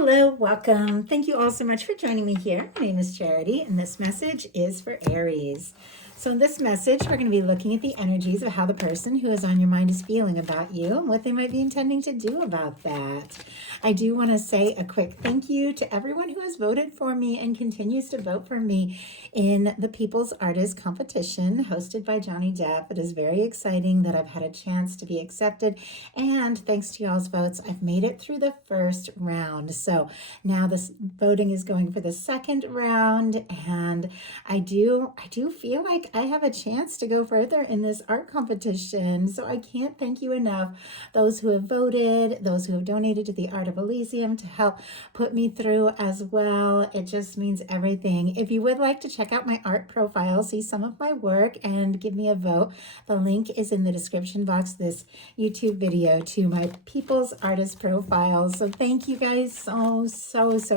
Hello, welcome. Thank you all so much for joining me here. My name is Charity, and this message is for Aries. So, in this message, we're going to be looking at the energies of how the person who is on your mind is feeling about you and what they might be intending to do about that. I do want to say a quick thank you to everyone who has voted for me and continues to vote for me in the People's Artist Competition hosted by Johnny Depp. It is very exciting that I've had a chance to be accepted, and thanks to y'all's votes, I've made it through the first round. So now this voting is going for the second round, and I do feel like I have a chance to go further in this art competition. So I can't thank you enough, those who have voted, those who have donated to the Art of Elysium to help put me through as well. It just means everything. If you would like to check out my art profile, see some of my work, and give me a vote, the link is in the description box of this YouTube video to my People's Artist profile. So thank you guys so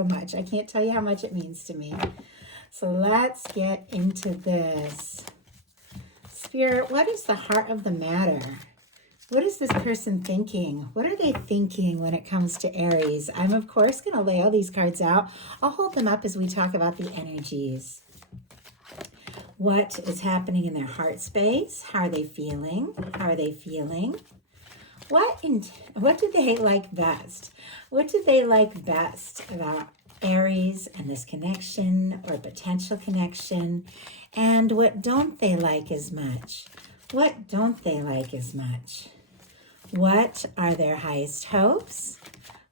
much. I can't tell you how much it means to me. So let's get into this. Spirit, what is the heart of the matter? What is this person thinking? What are they thinking when it comes to Aries? I'm, of course, going to lay all these cards out. I'll hold them up as we talk about the energies. What is happening in their heart space? How are they feeling? How are they feeling? What do they like best? What do they like best about Aries and this connection or potential connection? And what don't they like as much? What don't they like as much? What are their highest hopes?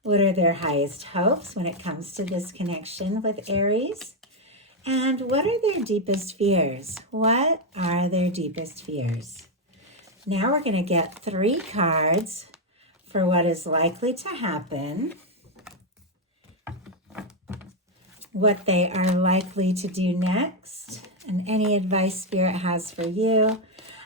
What are their highest hopes when it comes to this connection with Aries? And what are their deepest fears? What are their deepest fears? Now we're going to get 3 cards for what is likely to happen, what they are likely to do next, and any advice Spirit has for you.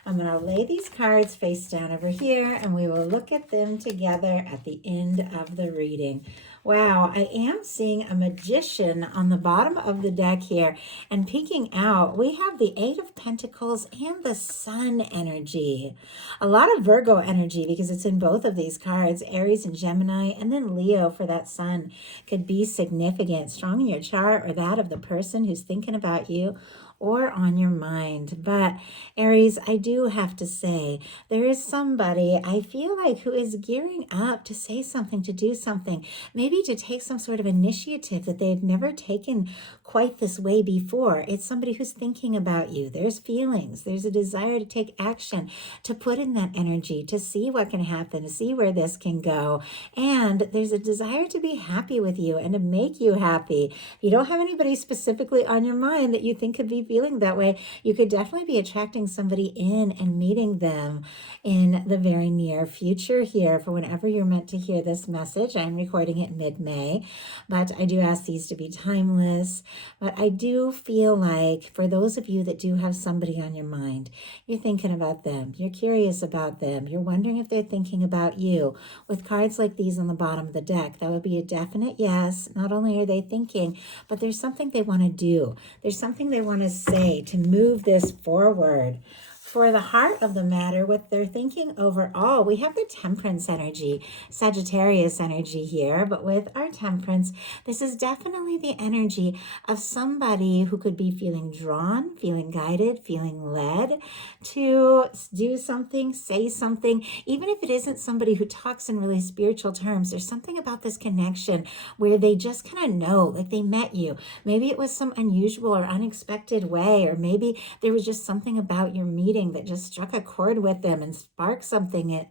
I'm going to lay these cards face down over here, and we will look at them together at the end of the reading. Wow, I am seeing a Magician on the bottom of the deck here, and peeking out, we have the 8 of Pentacles and the Sun energy. A lot of Virgo energy because it's in both of these cards. Aries and Gemini, and then Leo for that Sun could be significant, strong in your chart or that of the person who's thinking about you or on your mind. But Aries, I do have to say, there is somebody I feel like who is gearing up to say something, to do something, maybe to take some sort of initiative that they've never taken quite this way before. It's somebody who's thinking about you. There's feelings, there's a desire to take action, to put in that energy, to see what can happen, to see where this can go. And there's a desire to be happy with you and to make you happy. If you don't have anybody specifically on your mind that you think could be feeling that way, you could definitely be attracting somebody in and meeting them in the very near future here for whenever you're meant to hear this message. I'm recording it mid-May, but I do ask these to be timeless. But I do feel like for those of you that do have somebody on your mind, you're thinking about them, you're curious about them, you're wondering if they're thinking about you. With cards like these on the bottom of the deck, that would be a definite yes. Not only are they thinking, but there's something they want to do. There's something they want to say to move this forward. For the heart of the matter, what they're thinking overall, we have the Temperance energy, Sagittarius energy here, but with our Temperance, this is definitely the energy of somebody who could be feeling drawn, feeling guided, feeling led to do something, say something, even if it isn't somebody who talks in really spiritual terms. There's something about this connection where they just kind of know, like they met you. Maybe it was some unusual or unexpected way, or maybe there was just something about your meeting that just struck a chord with them and sparked something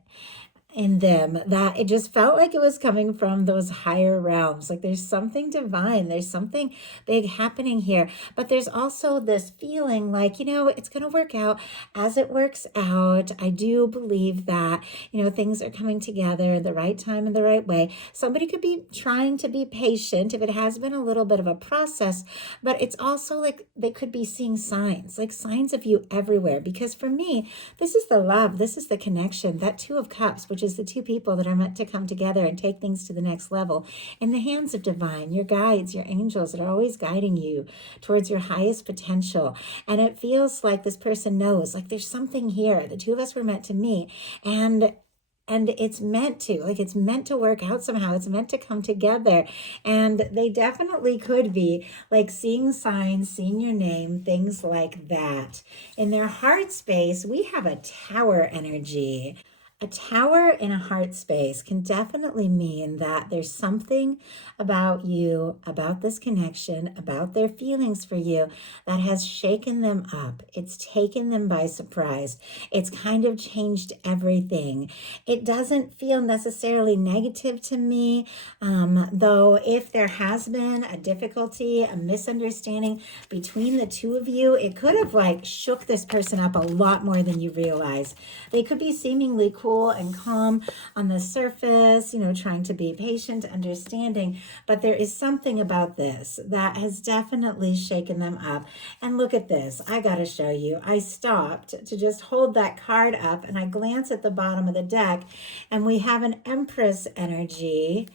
in them that it just felt like it was coming from those higher realms. Like there's something divine, there's something big happening here. But there's also this feeling like, it's going to work out as it works out. I do believe that, things are coming together at the right time and the right way. Somebody could be trying to be patient if it has been a little bit of a process, but it's also like they could be seeing signs, like signs of you everywhere. Because for me, this is the love, this is the connection, that 2 of Cups, which is the 2 people that are meant to come together and take things to the next level in the hands of divine, your guides, your angels that are always guiding you towards your highest potential. And it feels like this person knows, like there's something here. The 2 of us were meant to meet. And and it's meant to, like, it's meant to work out somehow. It's meant to come together. And they definitely could be like seeing signs, seeing your name, things like that. In their heart space, we have a tower energy. A tower in a heart space can definitely mean that there's something about you, about this connection, about their feelings for you that has shaken them up. It's taken them by surprise. It's kind of changed everything. It doesn't feel necessarily negative to me, though if there has been a difficulty, a misunderstanding between the two of you, it could have like shook this person up a lot more than you realize. They could be seemingly cool and calm on the surface, trying to be patient, understanding, but there is something about this that has definitely shaken them up. And look at this. I got to show you. I stopped to just hold that card up and I glance at the bottom of the deck and we have an Empress energy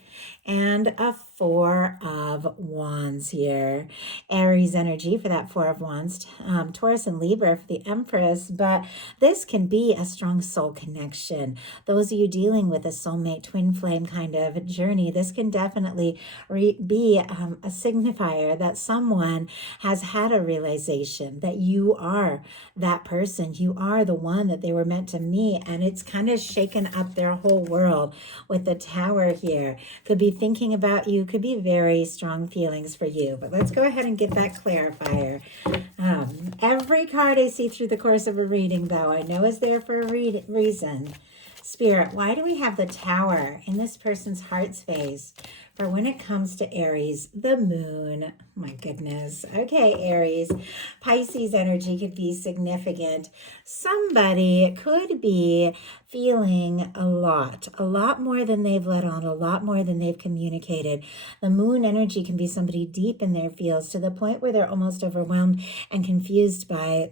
and a Four of Wands here. Aries energy for that Four of Wands, Taurus and Libra for the Empress, but this can be a strong soul connection. Those of you dealing with a soulmate twin flame kind of journey, this can definitely be a signifier that someone has had a realization that you are that person. You are the one that they were meant to meet, and it's kind of shaken up their whole world with the Tower here. Could be thinking about you, could be very strong feelings for you. But let's go ahead and get that clarifier. Every card I see through the course of a reading, though, I know is there for a reason. Spirit, why do we have the Tower in this person's heart space? For when it comes to Aries, the moon. My goodness. Okay, Aries. Pisces energy could be significant. Somebody could be feeling a lot more than they've let on, a lot more than they've communicated. The moon energy can be somebody deep in their feels to the point where they're almost overwhelmed and confused by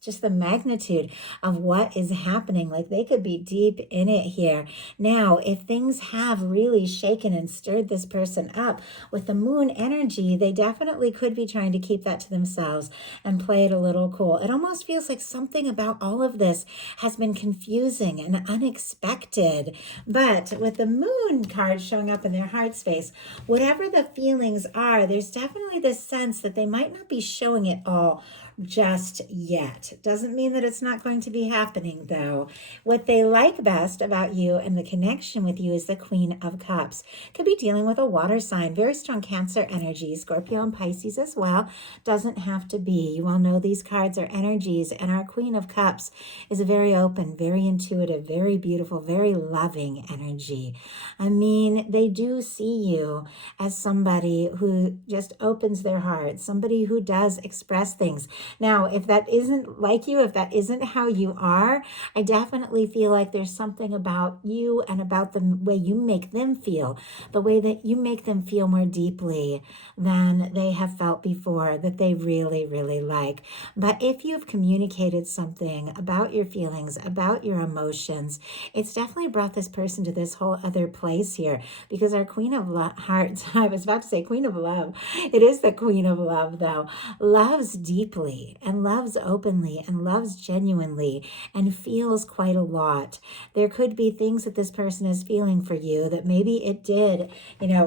just the magnitude of what is happening. Like they could be deep in it here. Now, if things have really shaken and stirred this person up with the moon energy, they definitely could be trying to keep that to themselves and play it a little cool. It almost feels like something about all of this has been confusing and unexpected. But with the moon card showing up in their heart space, whatever the feelings are, there's definitely this sense that they might not be showing it all just yet. Doesn't mean that it's not going to be happening, though. What they like best about you and the connection with you is the Queen of Cups. Could be dealing with a water sign, very strong Cancer energy, Scorpio and Pisces as well. Doesn't have to be. You all know these cards are energies, and our Queen of Cups is a very open, very intuitive, very beautiful, very loving energy. I mean, they do see you as somebody who just opens their heart, somebody who does express things. Now, if that isn't like you, if that isn't how you are, I definitely feel like there's something about you and about the way you make them feel, the way that you make them feel more deeply than they have felt before, that they really, really like. But if you've communicated something about your feelings, about your emotions, it's definitely brought this person to this whole other place here, because our Queen of Hearts, I was about to say Queen of Love, it is the Queen of Love though, loves deeply and loves openly and loves genuinely and feels quite a lot. There could be things that this person is feeling for you that maybe it did,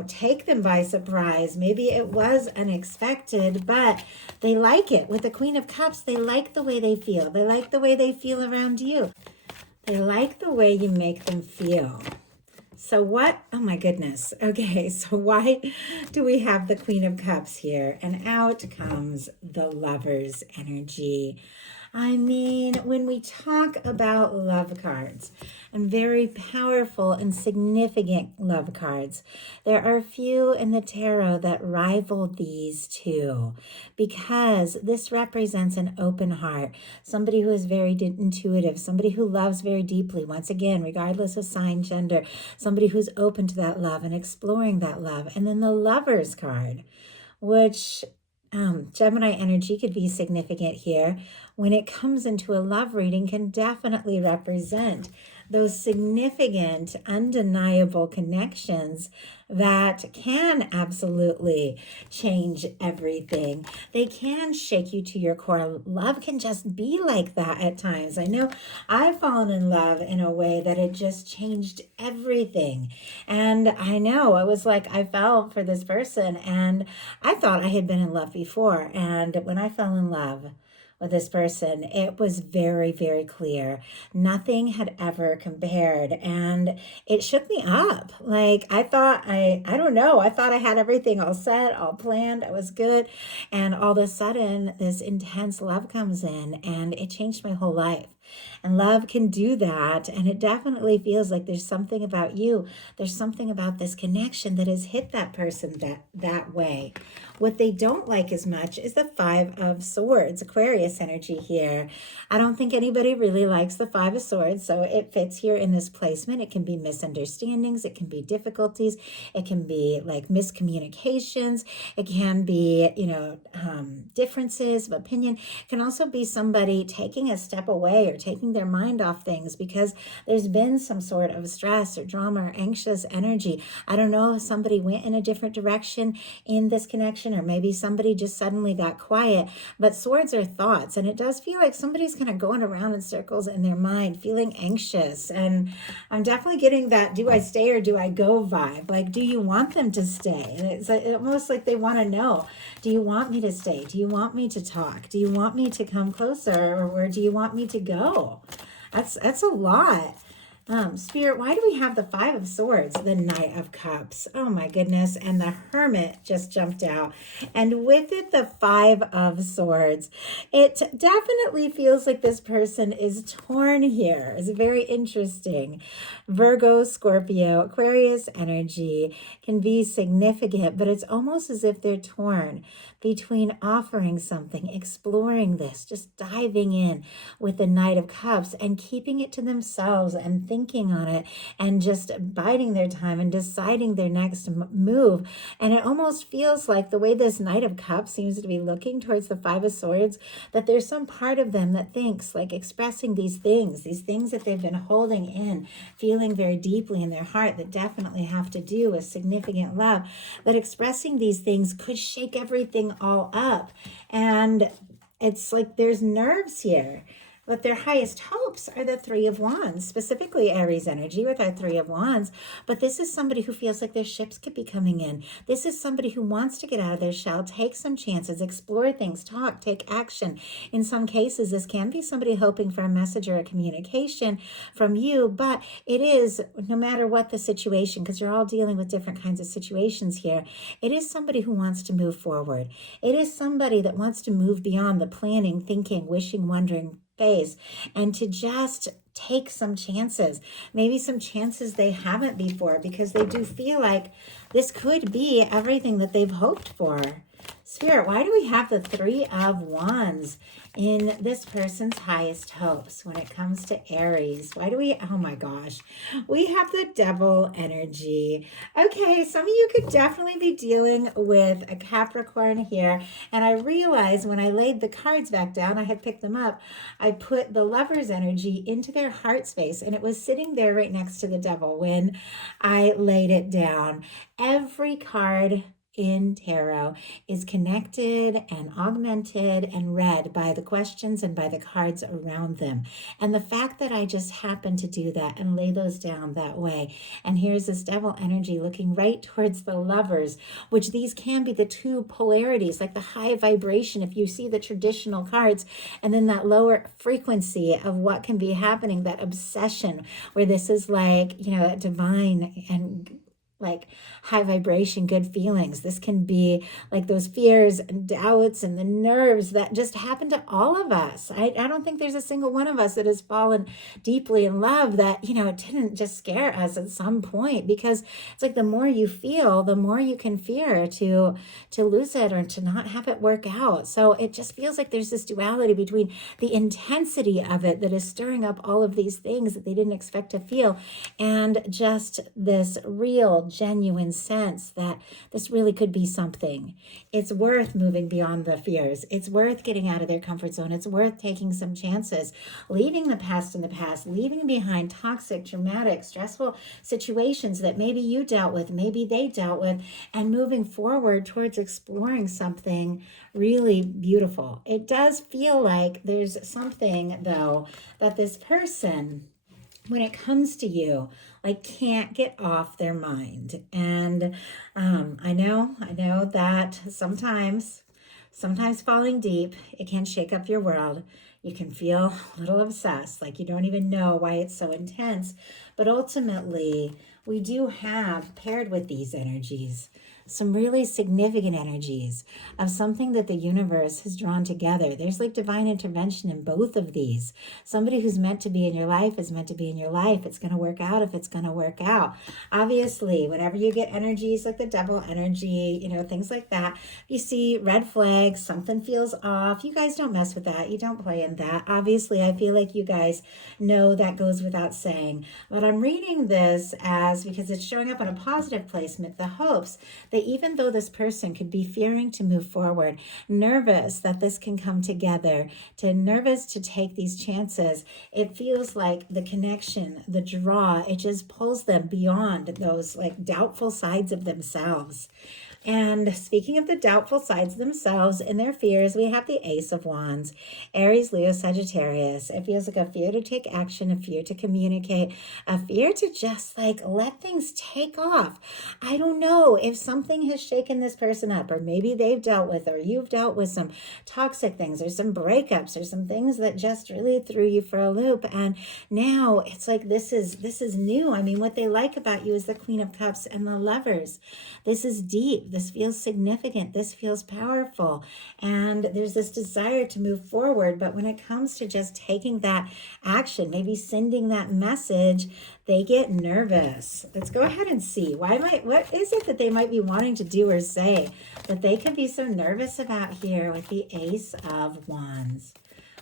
take them by surprise. Maybe it was unexpected, but they like it. With the Queen of Cups, they like the way they feel. They like the way they feel around you. They like the way you make them feel. So what? Oh my goodness. Okay, so why do we have the Queen of Cups here? And out comes the Lover's energy. I mean, when we talk about love cards and very powerful and significant love cards, there are few in the tarot that rival these two, because this represents an open heart, somebody who is very intuitive, somebody who loves very deeply, once again, regardless of sign, gender, somebody who's open to that love and exploring that love. And then the Lover's card, which Gemini energy could be significant here. When it comes into a love reading, can definitely represent those significant, undeniable connections that can absolutely change everything. They can shake you to your core. Love can just be like that at times. I know I've fallen in love in a way that it just changed everything. And I know it was like I fell for this person and I thought I had been in love before. And when I fell in love with this person, it was very, very clear. Nothing had ever compared. And it shook me up. Like I thought I don't know, I thought I had everything all set, all planned. I was good. And all of a sudden, this intense love comes in and it changed my whole life. And love can do that. And it definitely feels like there's something about you. There's something about this connection that has hit that person that way. What they don't like as much is the Five of Swords, Aquarius energy here. I don't think anybody really likes the Five of Swords, so it fits here in this placement. It can be misunderstandings. It can be difficulties. It can be like miscommunications. It can be, differences of opinion. It can also be somebody taking a step away or taking their mind off things because there's been some sort of stress or drama or anxious energy. I don't know if somebody went in a different direction in this connection, or maybe somebody just suddenly got quiet. But swords are thoughts, and it does feel like somebody's kind of going around in circles in their mind, feeling anxious. And I'm definitely getting that do I stay or do I go vibe. Like, do you want them to stay? And it's almost like they want to know, do you want me to stay? Do you want me to talk? Do you want me to come closer, or do you want me to go? That's a lot. Spirit, why do we have the Five of Swords, the Knight of Cups? Oh my goodness. And the Hermit just jumped out. And with it, the Five of Swords. It definitely feels like this person is torn here. It's very interesting. Virgo, Scorpio, Aquarius energy can be significant, but it's almost as if they're torn between offering something, exploring this, just diving in with the Knight of Cups and keeping it to themselves and thinking on it and just biding their time and deciding their next move. And it almost feels like the way this Knight of Cups seems to be looking towards the Five of Swords, that there's some part of them that thinks like expressing these things that they've been holding in, feeling very deeply in their heart that definitely have to do with significant love, that expressing these things could shake everything all up. And it's like there's nerves here. But their highest hopes are the Three of Wands, specifically Aries energy with our Three of Wands. But this is somebody who feels like their ships could be coming in. This is somebody who wants to get out of their shell, take some chances, explore things, talk, take action. In some cases, this can be somebody hoping for a message or a communication from you, but it is, no matter what the situation, because you're all dealing with different kinds of situations here, it is somebody who wants to move forward. It is somebody that wants to move beyond the planning, thinking, wishing, wondering phase, and to just take some chances, maybe some chances they haven't before, because they do feel like this could be everything that they've hoped for. Spirit, why do we have the Three of Wands in this person's highest hopes when it comes to Aries? Why do we, oh my gosh, we have the Devil energy. Okay, some of you could definitely be dealing with a Capricorn here. And I realized when I laid the cards back down, I had picked them up, I put the Lover's energy into their heart space, and it was sitting there right next to the Devil when I laid it down. Every card in tarot is connected and augmented and read by the questions and by the cards around them. And the fact that I just happened to do that and lay those down that way, and here's this Devil energy looking right towards the Lovers, which these can be the two polarities, like the high vibration if you see the traditional cards, and then that lower frequency of what can be happening, that obsession, where this is like, divine and like high vibration, good feelings. This can be like those fears and doubts and the nerves that just happen to all of us. I don't think there's a single one of us that has fallen deeply in love that, it didn't just scare us at some point, because it's like the more you feel, the more you can fear to lose it or to not have it work out. So it just feels like there's this duality between the intensity of it that is stirring up all of these things that they didn't expect to feel, and just this real genuine sense that this really could be something. It's worth moving beyond the fears. It's worth getting out of their comfort zone. It's worth taking some chances, leaving the past in the past, leaving behind toxic, traumatic, stressful situations that maybe you dealt with, maybe they dealt with, and moving forward towards exploring something really beautiful. It does feel like there's something, though, that this person, when it comes to you, like can't get off their mind. And I know that sometimes falling deep, it can shake up your world. You can feel a little obsessed, like you don't even know why it's so intense. But ultimately, we do have, paired with these energies, some really significant energies of something that the universe has drawn together. There's like divine intervention in both of these. Somebody who's meant to be in your life is meant to be in your life. It's going to work out if it's going to work out. Obviously, whenever you get energies like the devil energy, things like that, you see red flags, something feels off. You guys don't mess with that. You don't play in that. Obviously, I feel like you guys know that goes without saying. But I'm reading this as, because it's showing up on a positive placement, the hopes that even though this person could be fearing to move forward, nervous that this can come together, nervous to take these chances, it feels like the connection, the draw, it just pulls them beyond those like doubtful sides of themselves. And speaking of the doubtful sides themselves and their fears, we have the Ace of Wands, Aries, Leo, Sagittarius. It feels like a fear to take action, a fear to communicate, a fear to just like let things take off. I don't know if something has shaken this person up, or maybe they've dealt with, or you've dealt with some toxic things, or some breakups, or some things that just really threw you for a loop. And now it's like this is new. I mean, what they like about you is the Queen of Cups and the Lovers. This is deep. This feels significant. This feels powerful. And there's this desire to move forward. But when it comes to just taking that action, maybe sending that message, they get nervous. Let's go ahead and see. What is it that they might be wanting to do or say that they could be so nervous about here with the Ace of Wands?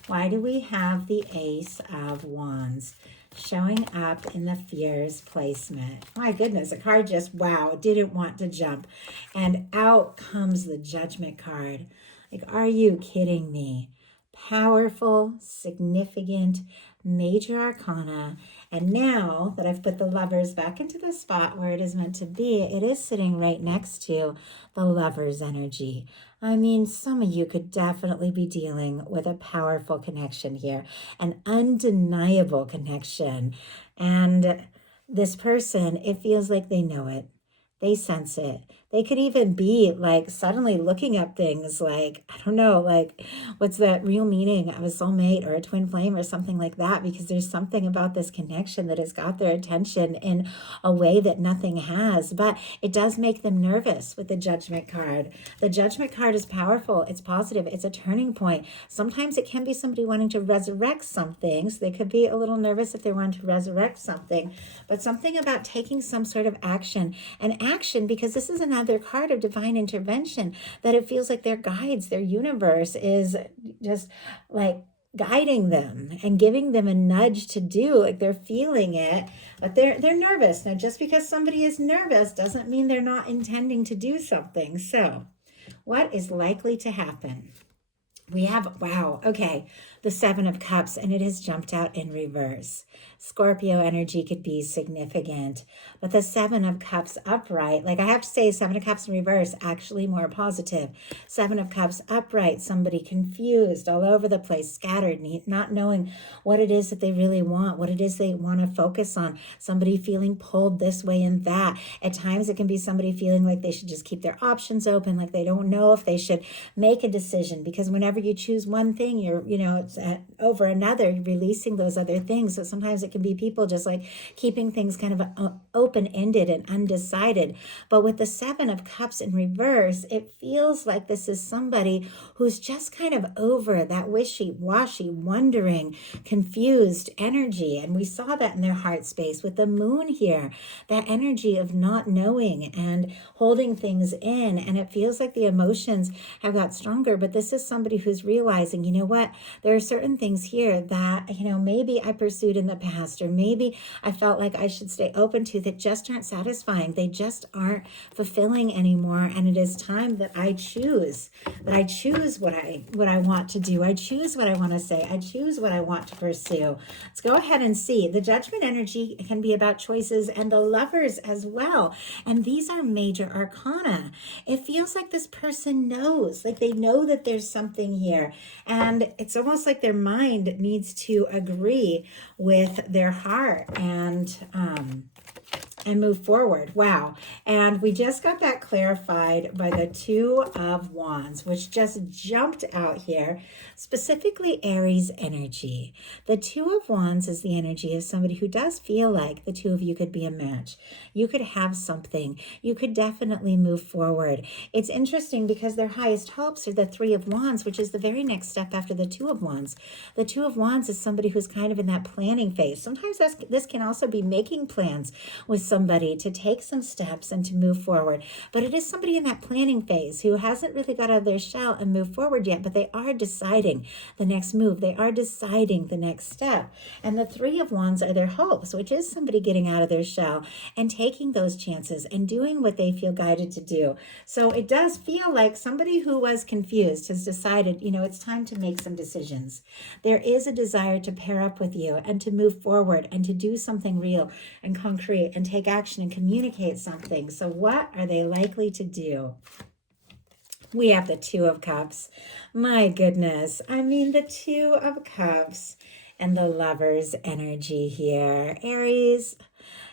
Why do we have the Ace of Wands showing up in the fears placement? My goodness, a card just, wow, didn't want to jump. And out comes the Judgment card. Like, are you kidding me? Powerful, significant, major arcana. And now that I've put the Lovers back into the spot where it is meant to be, it is sitting right next to the Lovers energy. I mean, some of you could definitely be dealing with a powerful connection here, an undeniable connection. And this person, it feels like they know it. They sense it. They could even be like suddenly looking up things like, I don't know, like what's that real meaning of a soulmate or a twin flame or something like that, because there's something about this connection that has got their attention in a way that nothing has. But it does make them nervous with the Judgment card. The Judgment card is powerful. It's positive. It's a turning point. Sometimes it can be somebody wanting to resurrect something. So they could be a little nervous if they want to resurrect something, but something about taking some sort of action, because this is another card of divine intervention, that it feels like their guides, their universe is just like guiding them and giving them a nudge to do, like they're feeling it, but they're nervous. Now, just because somebody is nervous doesn't mean they're not intending to do something. So what is likely to happen? We have, wow, okay, the Seven of Cups, and it has jumped out in reverse. Scorpio energy could be significant, but the Seven of Cups upright, like I have to say, Seven of Cups in reverse, actually more positive. Seven of Cups upright, somebody confused, all over the place, scattered, not knowing what it is that they really want, what it is they want to focus on, somebody feeling pulled this way and that. At times it can be somebody feeling like they should just keep their options open, like they don't know if they should make a decision, because whenever you choose one thing, you're, it's over another, releasing those other things. So sometimes it can be people just like keeping things kind of open-ended and undecided. But with the Seven of Cups in reverse, it feels like this is somebody who's just kind of over that wishy-washy, wondering, confused energy. And we saw that in their heart space with the Moon here, that energy of not knowing and holding things in. And it feels like the emotions have got stronger, but this is somebody who's realizing, you know what, there are certain things things here that, you know, maybe I pursued in the past, or maybe I felt like I should stay open to, that just aren't satisfying. They just aren't fulfilling anymore. And it is time that I choose what I want to do. I choose what I want to say. I choose what I want to pursue. Let's go ahead and see. The Judgment energy can be about choices, and the Lovers as well. And these are major arcana. It feels like this person knows, like they know that there's something here. And it's almost like their mind needs to agree with their heart and move forward. Wow. And we just got that clarified by the Two of Wands, which just jumped out here, specifically Aries energy. The Two of Wands is the energy of somebody who does feel like the two of you could be a match. You could have something. You could definitely move forward. It's interesting because their highest hopes are the Three of Wands, which is the very next step after the Two of Wands. The Two of Wands is somebody who's kind of in that planning phase. Sometimes this can also be making plans with somebody to take some steps and to move forward. But it is somebody in that planning phase who hasn't really got out of their shell and moved forward yet, but they are deciding the next move. They are deciding the next step. And the Three of Wands are their hopes, which is somebody getting out of their shell and taking those chances and doing what they feel guided to do. So it does feel like somebody who was confused has decided, you know, it's time to make some decisions. There is a desire to pair up with you and to move forward and to do something real and concrete and take action and communicate something. So what are they likely to do? We have the Two of Cups. My goodness. I mean, the Two of Cups and the Lovers energy here. Aries,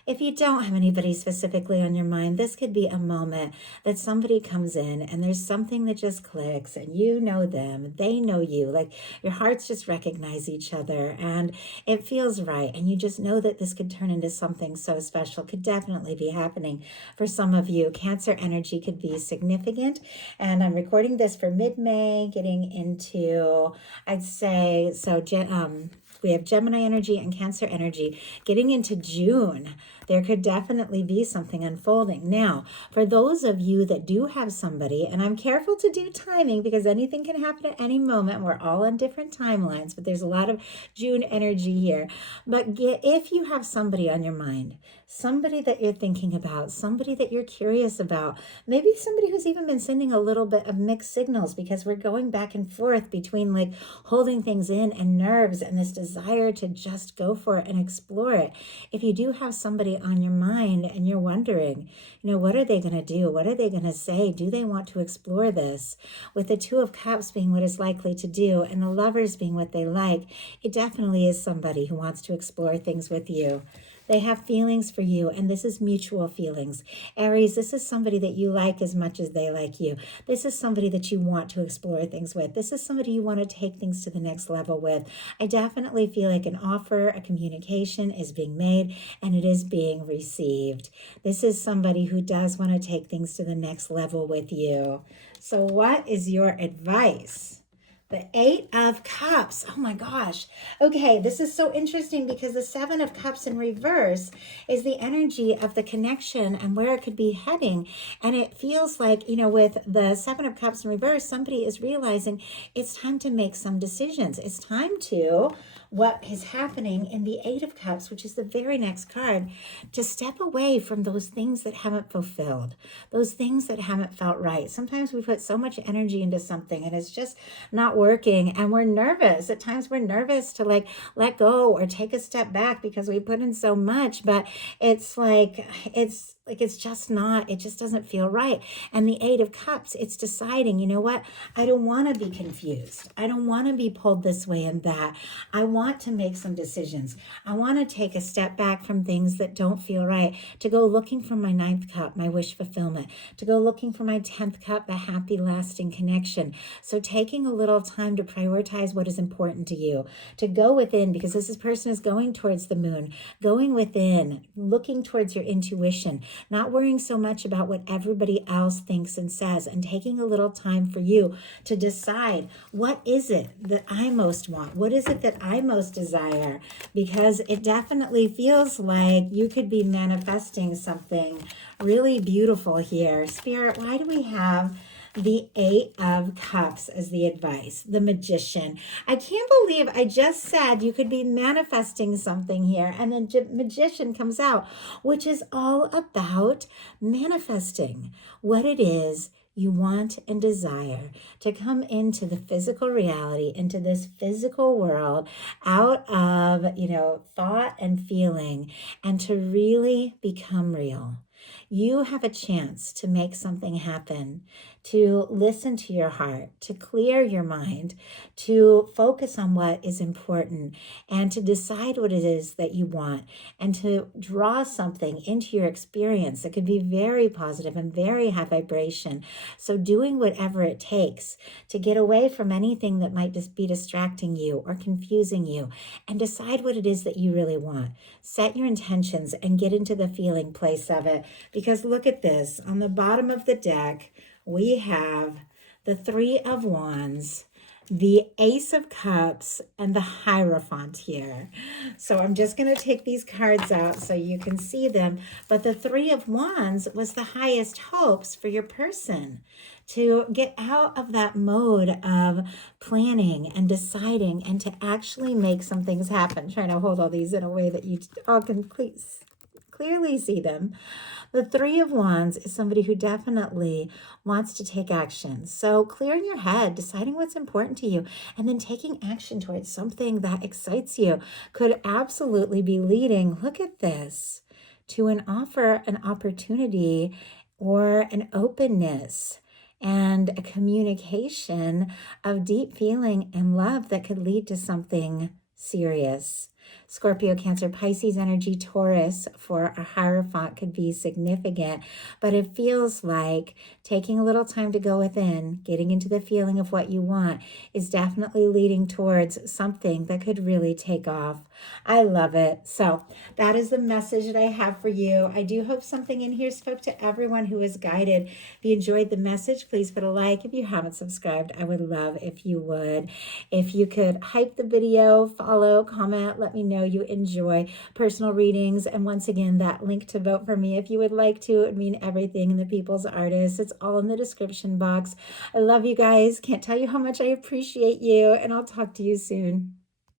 if you don't have anybody specifically on your mind, this could be a moment that somebody comes in and there's something that just clicks, and you know them, they know you, like your hearts just recognize each other and it feels right. And you just know that this could turn into something so special. Could definitely be happening for some of you. Cancer energy could be significant. And I'm recording this for mid-May, getting into, I'd say, so we have Gemini energy and Cancer energy getting into June. There could definitely be something unfolding. Now, for those of you that do have somebody, and I'm careful to do timing because anything can happen at any moment. We're all on different timelines, but there's a lot of June energy here. But if you have somebody on your mind, somebody that you're thinking about, somebody that you're curious about, maybe somebody who's even been sending a little bit of mixed signals, because we're going back and forth between like holding things in and nerves and this desire to just go for it and explore it. If you do have somebody on your mind and you're wondering, you know, what are they going to do? What are they going to say? Do they want to explore this? With the Two of Cups being what is likely to do and the Lovers being what they like, it definitely is somebody who wants to explore things with you. They have feelings for you, and this is mutual feelings. Aries, this is somebody that you like as much as they like you. This is somebody that you want to explore things with. This is somebody you want to take things to the next level with. I definitely feel like an offer, a communication is being made, and it is being received. This is somebody who does want to take things to the next level with you. So what is your advice? The Eight of Cups. Oh my gosh. Okay, this is so interesting because the Seven of Cups in reverse is the energy of the connection and where it could be heading. And it feels like, you know, with the Seven of Cups in reverse, somebody is realizing it's time to make some decisions. It's time to, what is happening in the Eight of Cups, which is the very next card, to step away from those things that haven't fulfilled, those things that haven't felt right. Sometimes we put so much energy into something and it's just not working, and we're nervous. At times we're nervous to like let go or take a step back because we put in so much, but it's just not, it just doesn't feel right. And the Eight of Cups, it's deciding, you know what, I don't want to be confused. I don't want to be pulled this way and that. I want to make some decisions. I want to take a step back from things that don't feel right, to go looking for my Ninth Cup, my wish fulfillment, to go looking for my 10th cup, a happy lasting connection. So taking a little time to prioritize what is important to you, to go within, because this person is going towards the moon, going within, looking towards your intuition, not worrying so much about what everybody else thinks and says, and taking a little time for you to decide, what is it that I most want? What is it that I most desire? Because it definitely feels like you could be manifesting something really beautiful here. Spirit, why do we have the Eight of Cups as the advice, the Magician. I can't believe I just said you could be manifesting something here, and then Magician comes out, which is all about manifesting what it is you want and desire to come into the physical reality, into this physical world, out of, thought and feeling, and to really become real. You have a chance to make something happen, to listen to your heart, to clear your mind, to focus on what is important, and to decide what it is that you want, and to draw something into your experience that could be very positive and very high vibration. So doing whatever it takes to get away from anything that might just be distracting you or confusing you, and decide what it is that you really want. Set your intentions and get into the feeling place of it. Because look at this. On the bottom of the deck, we have the Three of Wands, the Ace of Cups, and the Hierophant here. So I'm just going to take these cards out so you can see them. But the Three of Wands was the highest hopes for your person to get out of that mode of planning and deciding and to actually make some things happen. I'm trying to hold all these in a way that you all can clearly see them. The Three of Wands is somebody who definitely wants to take action. So clearing your head, deciding what's important to you, and then taking action towards something that excites you could absolutely be leading, look at this, to an offer, an opportunity, or an openness and a communication of deep feeling and love that could lead to something serious. Scorpio, Cancer, Pisces energy, Taurus for a Hierophant could be significant, but it feels like taking a little time to go within, getting into the feeling of what you want is definitely leading towards something that could really take off. I love it. So that is the message that I have for you. I do hope something in here spoke to everyone who was guided. If you enjoyed the message, please put a like. If you haven't subscribed, I would love if you would. If you could hype the video, follow, comment, let me know you enjoy personal readings. And once again, that link to vote for me if you would like to. It would mean everything in the People's Artist. It's all in the description box. I love you guys. Can't tell you how much I appreciate you, and I'll talk to you soon.